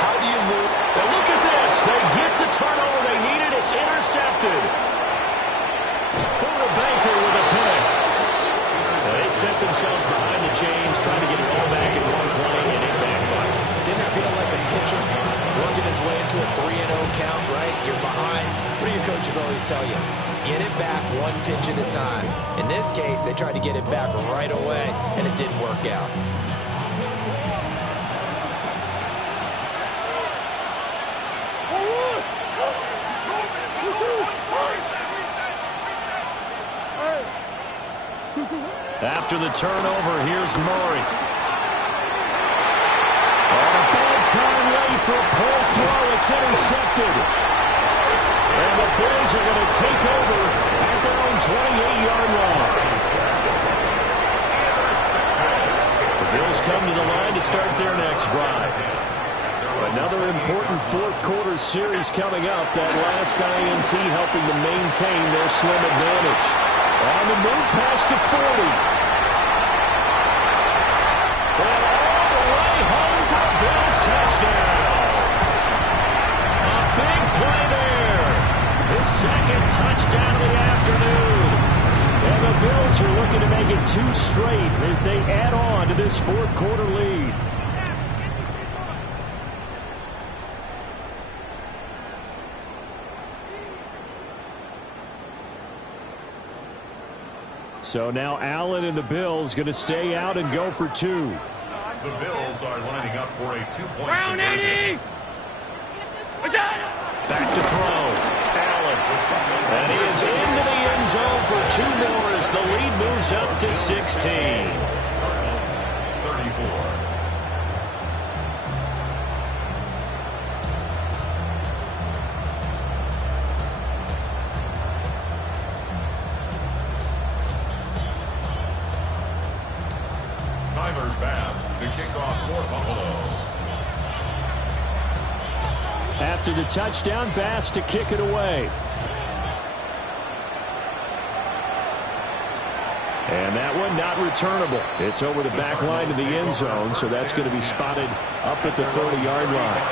How do you lose? Now look at this. They get the turnover they needed. It's intercepted. Buda Baker with a pick. They set themselves behind the chains, trying to get it all back in one play, and it backfired. Didn't it feel like a pitcher working his way into a 3-0 count, right? You're behind. What do your coaches always tell you? Get it back one pitch at a time. In this case, they tried to get it back right away, and it didn't work out. After the turnover, here's Murray. On a bad time late for a pull throw. It's intercepted. And the Bills are going to take over at their own 28-yard line. The Bills come to the line to start their next drive. Another important fourth-quarter series coming up. That last INT helping to maintain their slim advantage. On the move past the 40. And all the way home for a Bills touchdown. A big play there. His second touchdown of the afternoon. And the Bills are looking to make it 2 straight as they add on to this fourth-quarter lead. So now Allen and the Bills going to stay out and go for 2. The Bills are lining up for a 2-point conversion. Back to throw. Allen. And he is into the end zone for 2 more as the lead moves up to 16. 34. Tyler Bass to kick off for Buffalo. After the touchdown, Bass to kick it away. And that one not returnable. It's over the back line of the end zone, so that's going to be spotted up at the 30-yard line.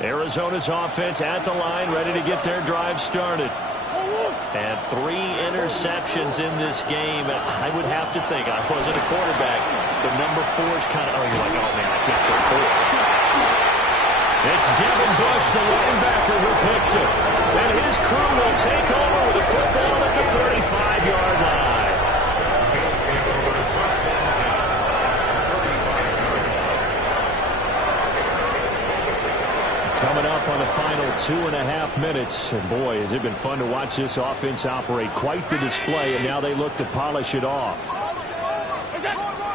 Arizona's offense at the line, ready to get their drive started. And 3 interceptions in this game. I would have to think, I wasn't a quarterback, but number 4 is kind of, you're like, oh, man, I can't throw 4. It's Devin Bush, the linebacker, who picks it. And his crew will take over with a football at the 35-yard line. Coming up on the final 2.5 minutes. And boy, has it been fun to watch this offense operate. Quite the display, and now they look to polish it off.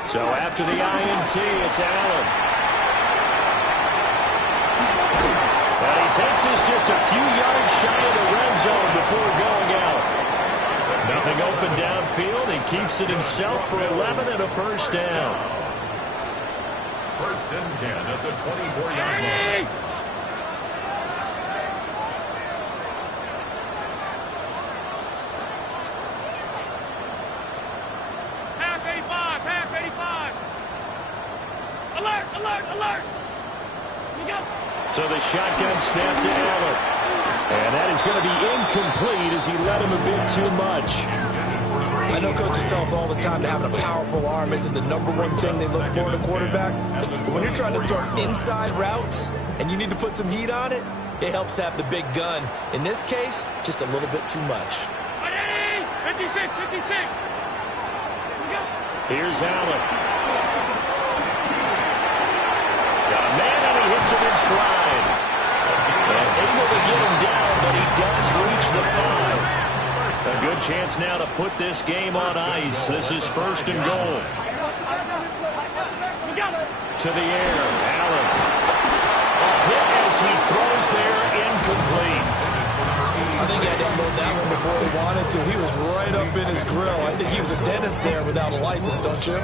So after the INT, it's Allen. And he takes us just a few yards shy of the red zone before going out. Nothing open downfield. He keeps it himself for 11 and a first down. 1st and 10 at the 24-yard line. So the shotgun snap to Allen. And that is going to be incomplete as he let him a bit too much. I know coaches tell us all the time that having a powerful arm isn't the #1 thing they look for in a quarterback. But when you're trying to throw inside routes and you need to put some heat on it, it helps to have the big gun. In this case, just a little bit too much. 56. Here's Allen. Got a man and he hits him in stride. And able to get him down, but he does reach the 5. A good chance now to put this game on ice. This is 1st and goal. To the air, Allen. A hit as he throws there, incomplete. I think he had to unload that one before he wanted to. He was right up in his grill. I think he was a dentist there without a license, don't you?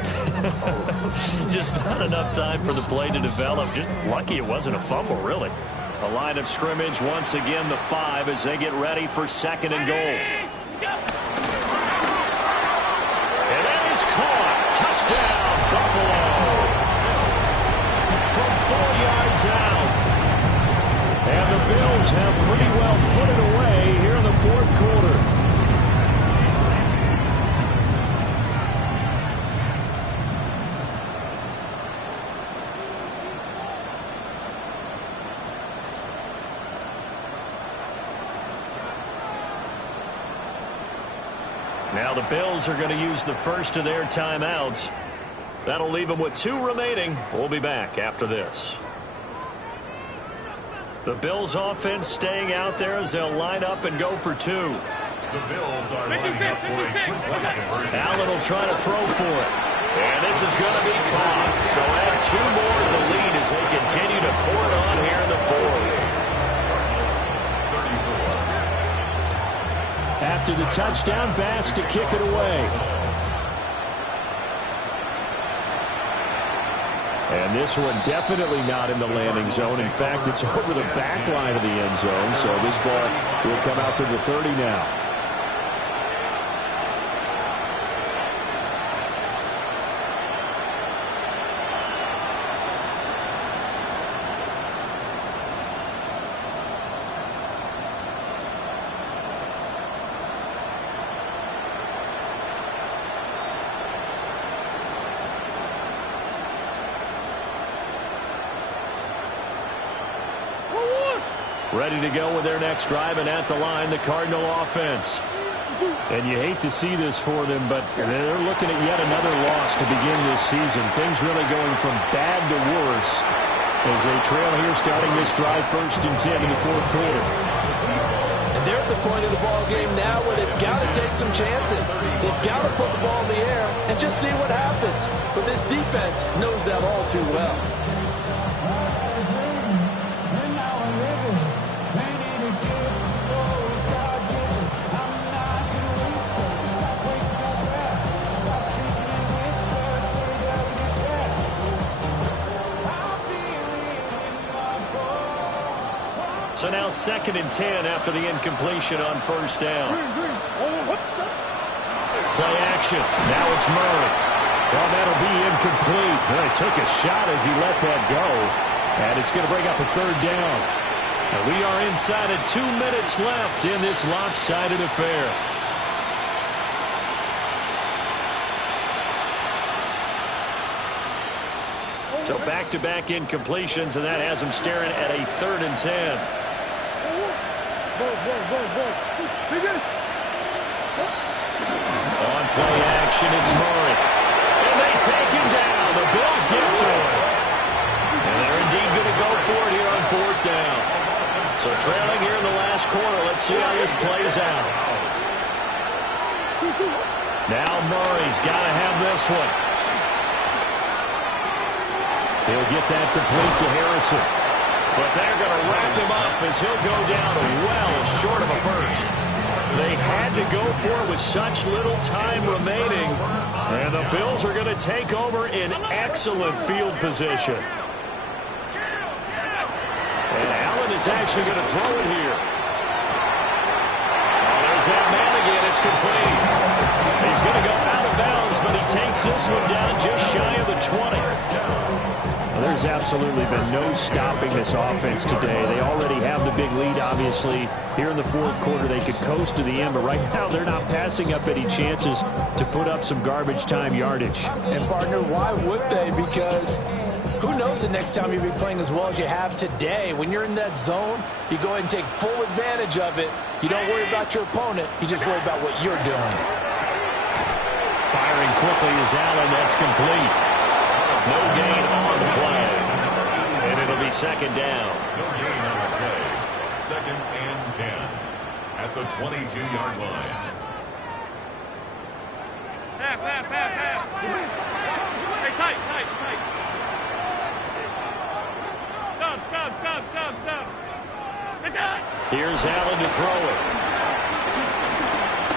Just not enough time for the play to develop. Just lucky it wasn't a fumble, really. A line of scrimmage, once again the 5 as they get ready for 2nd and goal. And that is caught. Touchdown, Buffalo. From 4 yards out. And the Bills have pretty well put it away here in the 4th quarter. Now the Bills are going to use the first of their timeouts. That'll leave them with 2 remaining. We'll be back after this. The Bills offense staying out there as they'll line up and go for 2. The Bills are lining up for a 2-point conversion. Allen will try to throw for it. And this is going to be caught. So add 2 more to the lead as they continue to pour it on here in the 4th. After the touchdown, Bass to kick it away. And this one definitely not in the landing zone. In fact, it's over the back line of the end zone. So this ball will come out to the 30 now. Ready to go with their next drive, and at the line, the Cardinal offense. And you hate to see this for them, but they're looking at yet another loss to begin this season. Things really going from bad to worse as they trail here starting this drive 1st and 10 in the 4th quarter. And they're at the point of the ball game now where they've got to take some chances. They've got to put the ball in the air and just see what happens. But this defense knows that all too well. So now 2nd and 10 after the incompletion on 1st down. Play action. Now it's Murray. Well, that'll be incomplete. Well, he took a shot as he let that go. And it's going to bring up a 3rd down. And we are inside of 2 minutes left in this lopsided affair. So back-to-back incompletions, and that has him staring at a 3rd and 10. On play action, it's Murray. And they take him down. The Bills get to him. And they're indeed going to go for it here on 4th down. So trailing here in the last quarter. Let's see how this plays out. Now Murray's got to have this one. He'll get that complete to Harrison. But they're going to wrap him up as he'll go down well short of a first. They had to go for it with such little time remaining. And the Bills are going to take over in excellent field position. And Allen is actually going to throw it here. Oh, there's that man again. It's complete. He's going to go out of bounds, but he takes this one down just shy of the 20. Well, there's absolutely been no stopping this offense today. They already have the big lead, obviously. Here in the 4th quarter, they could coast to the end, but right now they're not passing up any chances to put up some garbage time yardage. And, partner, why would they? Because who knows the next time you'll be playing as well as you have today. When you're in that zone, you go ahead and take full advantage of it. You don't worry about your opponent. You just worry about what you're doing. Firing quickly is Allen. That's complete. No gain on the play. And it'll be 2nd down. No gain on the play. 2nd and 10 at the 22-yard line. Pass. Hey, tight. Stop. Here's Allen to throw it.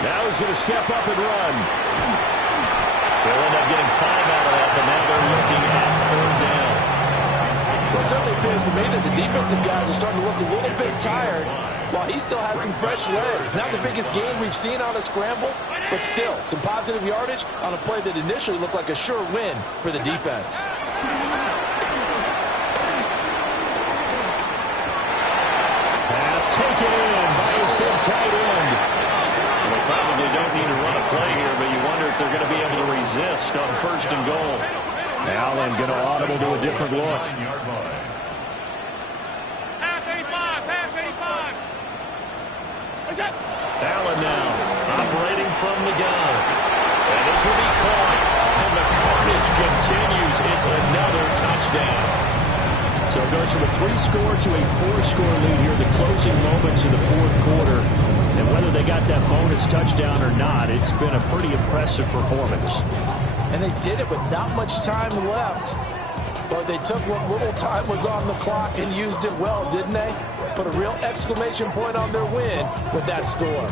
Now he's going to step up and run. They'll end up getting 5 out of that, but now they're looking at 3rd down. Well, it certainly appears to me that the defensive guys are starting to look a little bit tired while he still has some fresh legs. Not the biggest gain we've seen on a scramble, but still some positive yardage on a play that initially looked like a sure win for the defense. Pass taken in by his big tight end. Well, they probably don't need to run a play here, but you wonder if they're going to be able to resist on 1st and goal. Allen going to audible to a different look. Allen now operating from the gun. And this will be caught. And the carnage continues. It's another touchdown. So it goes from a 3-score to a 4-score lead here in the closing moments of the 4th quarter. And whether they got that bonus touchdown or not, it's been a pretty impressive performance. And they did it with not much time left. But they took what little time was on the clock and used it well, didn't they? Put a real exclamation point on their win with that score.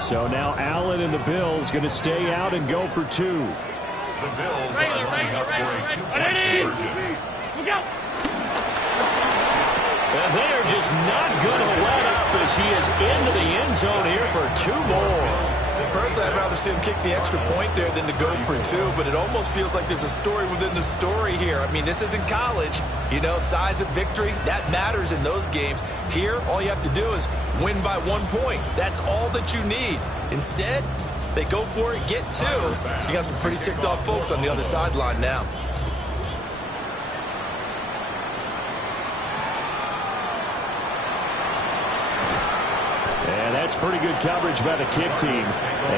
So now Allen and the Bills going to stay out and go for 2. The Bills are lining up for a 2-point conversion. Look out! And they are just not going to let up as he is into the end zone here for 2 more. Personally, I'd rather see him kick the extra point there than to go for 2, but it almost feels like there's a story within the story here. I mean, this isn't college. You know, size of victory, that matters in those games. Here, all you have to do is win by 1 point. That's all that you need. Instead, they go for it, get 2. You got some pretty ticked off folks on the other sideline now. And that's pretty good coverage by the kick team,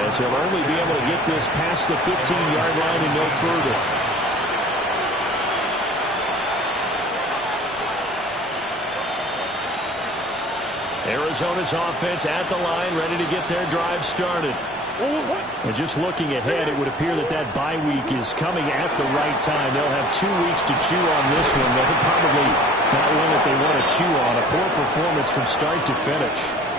as he'll only be able to get this past the 15-yard line and no further. Arizona's offense at the line, ready to get their drive started. And just looking ahead, it would appear that that bye week is coming at the right time. They'll have 2 weeks to chew on this one. They'll probably not one that they want to chew on. A poor performance from start to finish.